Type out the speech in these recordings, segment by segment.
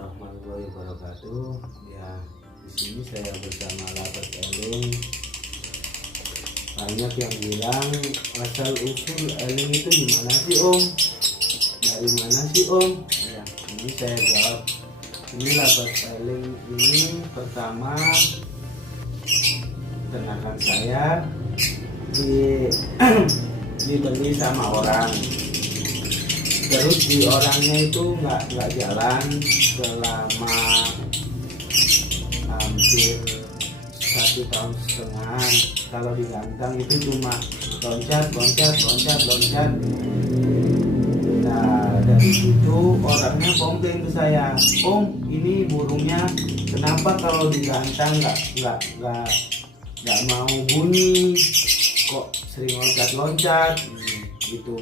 warahmatullahi wabarakatuh. Ya, di sini saya bersama Labat Eling. Banyak yang bilang asal usul eling itu gimana sih Om? Dari mana sih Om? Ya, ini saya jawab. Ini Labat Eling ini pertama ternakan saya dibeli sama orang. Terus di orangnya itu nggak jalan selama hampir 1,5 tahun. Kalau digantang itu cuma loncat. Nah, dari situ orangnya komplain ke saya, Om, ini burungnya kenapa kalau digantang nggak mau bunyi, kok sering loncat gitu.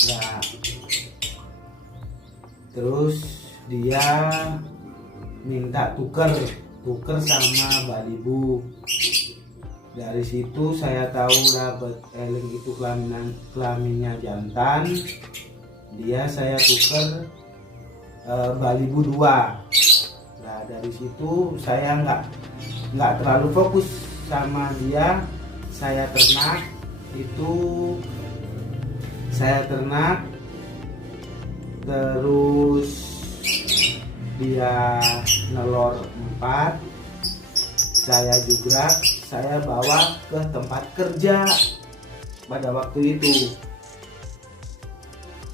Nah, terus dia minta tuker sama balibu. Dari situ saya tahu Labat Eling itu kelaminnya jantan. Saya tuker balibu 2. Nah, dari situ saya nggak terlalu fokus sama dia. Saya ternak terus dia nelor 4. Saya bawa ke tempat kerja. Pada waktu itu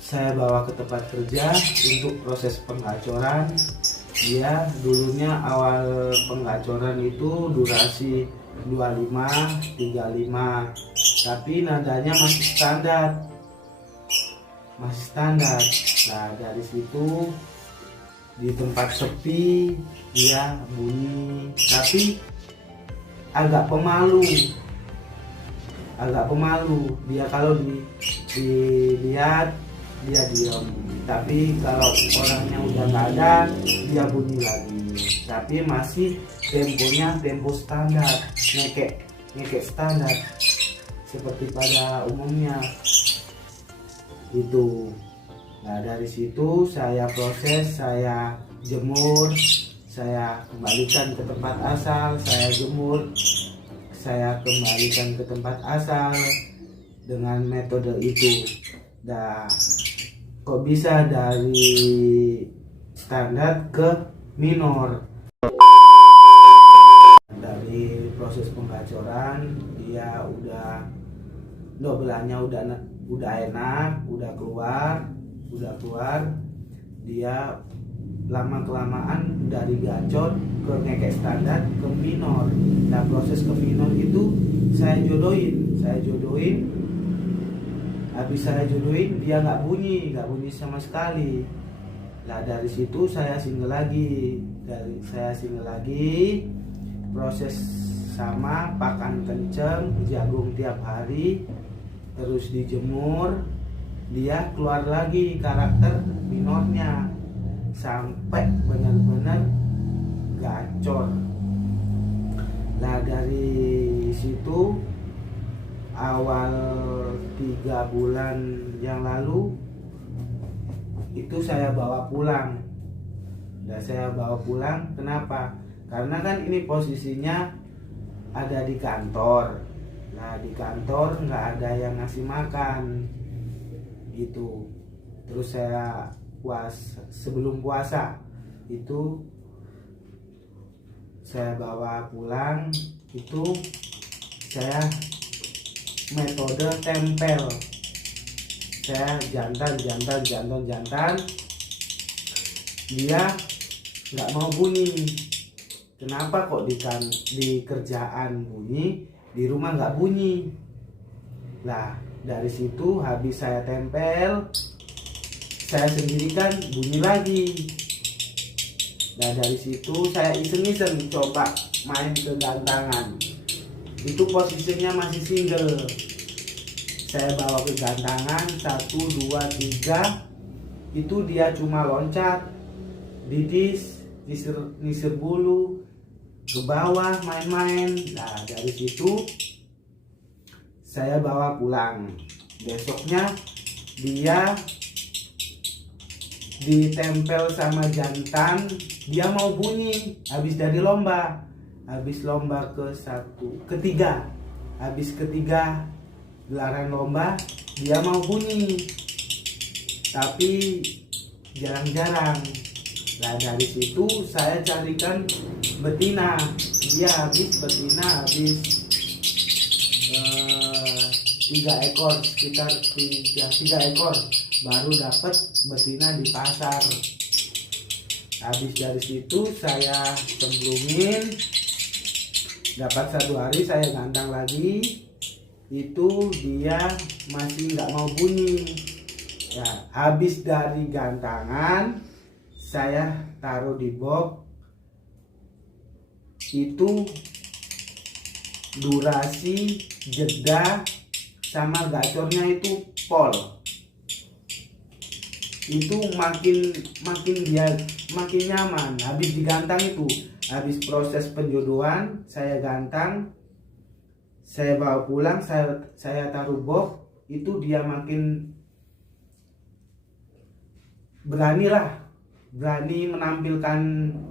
saya bawa ke tempat kerja untuk proses penggacoran. Dia dulunya awal penggacoran itu durasi 25-35, tapi nadanya masih standar. Nah, dari situ di tempat sepi dia bunyi, tapi agak pemalu. Dia kalau dilihat dia diam, tapi kalau orangnya udah nggak ada dia bunyi lagi. Tapi masih tempo standar, ngekek standar seperti pada umumnya itu. Nah, dari situ saya proses, saya jemur, saya kembalikan ke tempat asal, saya jemur, saya kembalikan ke tempat asal dengan metode itu. Nah, kok bisa dari standar ke minor? Dari proses penggacoran dia udah belannya udah enak, udah keluar. Dia lama kelamaan dari gacor ke ngekek standar ke minor. Nah, proses ke minor itu saya jodohin. Habis saya jodohin dia nggak bunyi sama sekali. Nah, dari situ saya single lagi. Proses sama, pakan kenceng, jagung tiap hari, terus dijemur. Dia keluar lagi karakter minornya sampai benar-benar gacor. Nah, dari situ awal 3 bulan yang lalu itu saya bawa pulang. Kenapa? Karena kan ini posisinya ada di kantor. Nah, di kantor nggak ada yang ngasih makan gitu. Terus saya sebelum puasa itu saya bawa pulang. Itu saya metode tempel. Saya jantan. Dia nggak mau bunyi. Kenapa kok di kerjaan bunyi, di rumah nggak bunyi? Lah, dari situ habis saya tempel, saya sendirikan, bunyi lagi. Nah, dari situ saya iseng-iseng coba main ke gantangan. Itu posisinya masih single. Saya bawa ke gantangan 1, 2, 3. Itu dia cuma loncat, didis, nisir bulu, ke bawah main-main. Nah, dari situ saya bawa pulang. Besoknya dia ditempel sama jantan, dia mau bunyi habis dari lomba. Habis lomba ketiga gelaran lomba, dia mau bunyi tapi jarang-jarang. Nah dari situ saya carikan betina, dia betina habis 3 ekor, sekitar 3 ekor baru dapat betina di pasar. Habis dari situ saya cemplungin, dapat 1 hari saya gantang lagi, itu dia masih nggak mau bunyi. Ya, habis dari gantangan saya taruh di box, itu durasi jeda sama gacornya itu pol. Itu makin nyaman. Habis digantang itu, habis proses penjodohan saya gantang, saya bawa pulang, saya taruh box, itu dia makin berani menampilkan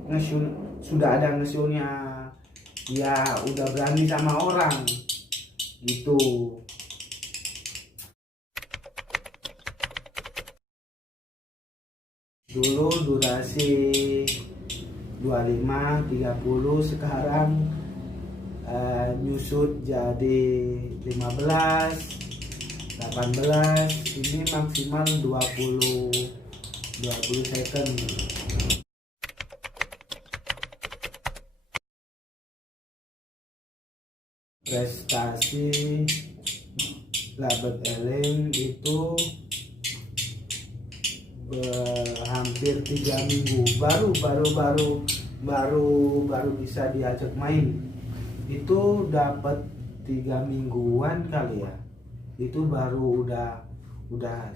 ngesun, sudah ada ngesunnya, ya udah berani sama orang gitu. Dulu durasi 25-30, sekarang nyusut jadi 15-18, ini maksimal 20 second. Prestasi labet eling itu hampir 3 minggu baru bisa diajak main. Itu dapat 3 mingguan kali ya, itu baru udah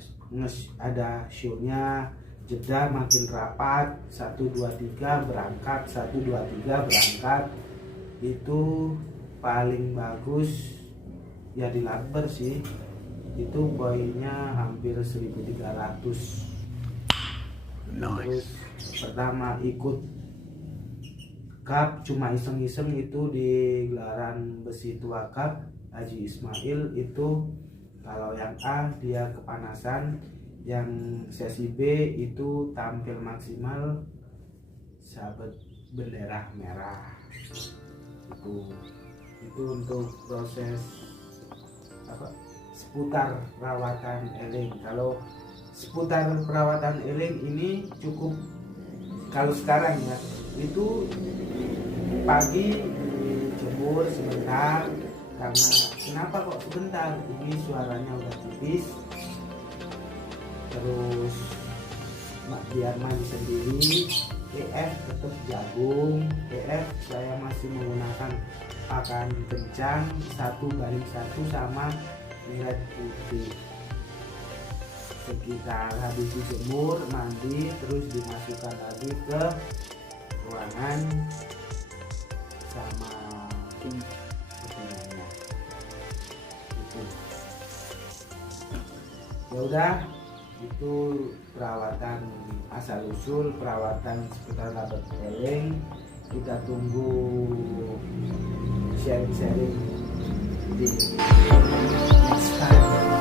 ada show-nya, jeda makin rapat, 1 2 3 berangkat, 1 2 3 berangkat. Itu paling bagus ya di Lakber sih, itu poinnya hampir 1300. Nice. Terus pertama ikut cup cuma iseng-iseng, itu di gelaran Besi Tua Cup Haji Ismail. Itu kalau yang A dia kepanasan, yang sesi B itu tampil maksimal sabet bendera merah. Itu untuk proses seputar perawatan eling. Kalau seputar perawatan eling ini cukup, kalau sekarang ya, itu pagi dijemur sebentar. Karena kenapa kok sebentar, ini suaranya udah tipis, terus biar mandi sendiri. PF tetap jagung, PF saya masih menggunakan pakan kencang 1:1 sama millet putih. Sekitar habis dijemur, mandi, terus dimasukkan lagi ke ruangan sama betinanya. Itu ya udah, itu perawatan asal usul perawatan seputar labet eling. Kita tunggu sharing di next time.